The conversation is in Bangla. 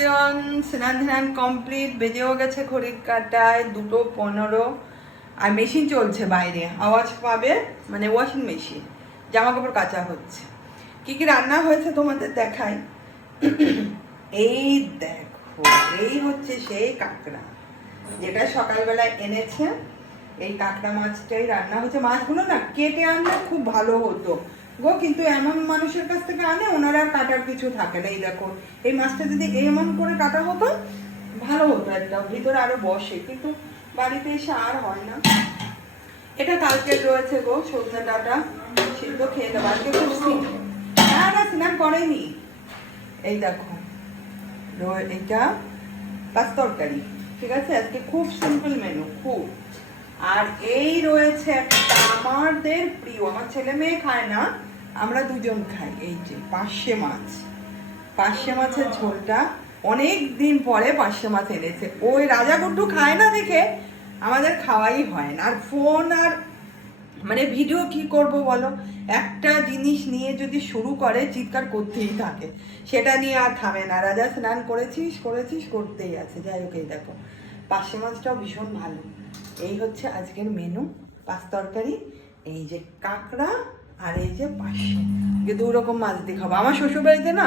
এভরিওয়ান, স্নান ধ্যান কমপ্লিট। বেজেও গেছে ঘড়ির কাঁটায় 2:15। আর মেশিন চলছে বাইরে, আওয়াজ পাবে, মানে ওয়াশিং মেশিন, জামা কাপড় কাচা হচ্ছে। কি কি রান্না হয়েছে তোমাদের দেখাই। এই দেখো, এই হচ্ছে সেই কাঁকড়া যেটা সকালবেলায় এনেছে। এই কাঁকড়া মাছটাই রান্না হচ্ছে। মাছগুলো না কেটে আনলে খুব ভালো হতো গো, কিন্তু এমন মানুষের কাছ থেকে আনে ওনারা কাটার কিছু থাকে না। এই দেখো, এই মাছটা যদি এমন করে কাটা হতো ভালো হতো, একটা ভিতরে আরো বসে, কিন্তু বাড়িতে এসে আর হয় না। এটা কালকে রয়েছে গো, সজনে ডাঁটা সিদ্ধ খেয়ে দেবো। আজকে খুব না স্নান করেনি। এই দেখো, এটা পাঁচ তরকারি, ঠিক আছে। আজকে খুব সিম্পল মেনু, খুব। আর এই রয়েছে একটা আমাদের প্রিয়, আমার ছেলে মেয়ে খায় না, আমরা দুজন খাই। এই যে পার্শে মাছ, পার্শে মাছের ঝোলটা অনেক দিন পরে পার্শে মাছ এনেছে। ওই রাজা গুড্ডু খায় না দেখে আমাদের খাওয়াই হয় না। আর ফোন আর মানে ভিডিও কি করব বলো, একটা জিনিস নিয়ে যদি শুরু করে চিৎকার করতেই থাকে, সেটা নিয়ে আর থামে না। রাজা স্নান করেছিস করতেই আছে। যাই হোক, এই দেখো পার্শে মাছটাও ভীষণ ভালো। এই হচ্ছে আজকের মেনু, পাঁচ তরকারি, এই যে কাঁকড়া আর এই যে পার্শে। 2 রকম মাছ দিয়ে খাবো। আমার শ্বশুর বাড়িতে না